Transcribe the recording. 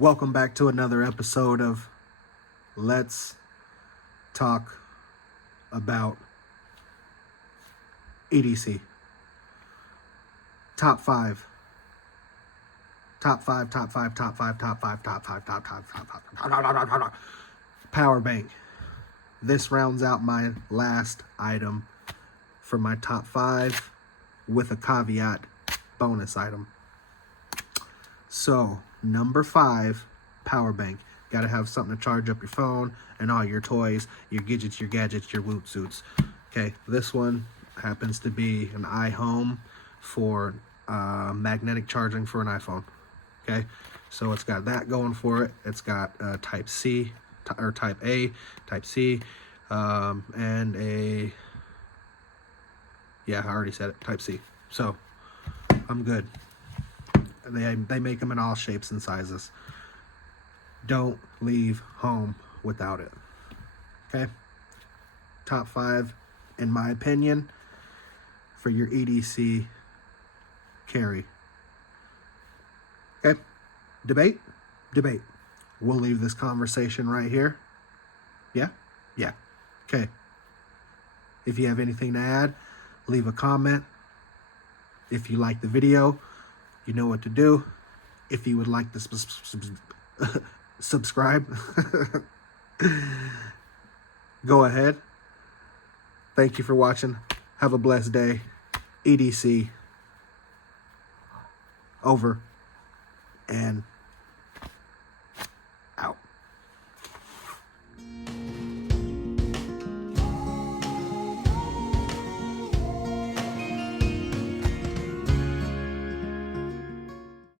Welcome back to another episode of Let's Talk About EDC. Top five. PowerBank. This rounds out my last item for my top five with a caveat bonus item. So, number five, PowerBank. Got to have something to charge up your phone and all your toys, your gadgets, your woot suits. Okay, this one happens to be an iHome for magnetic charging for an iPhone. Okay, so it's got that going for it. It's got Type C, or Type A, Type C, and a, yeah, I already said it, Type C. So, I'm good. They make them in all shapes and sizes. Don't leave home without it. Okay? Top five, in my opinion, for your EDC carry. Okay? Debate? Debate. We'll leave this conversation right here. Yeah? Yeah. Okay. If you have anything to add, leave a comment. If you like the video, you know what to do. If you would like to subscribe, go ahead. Thank you for watching. Have a blessed day. EDC over and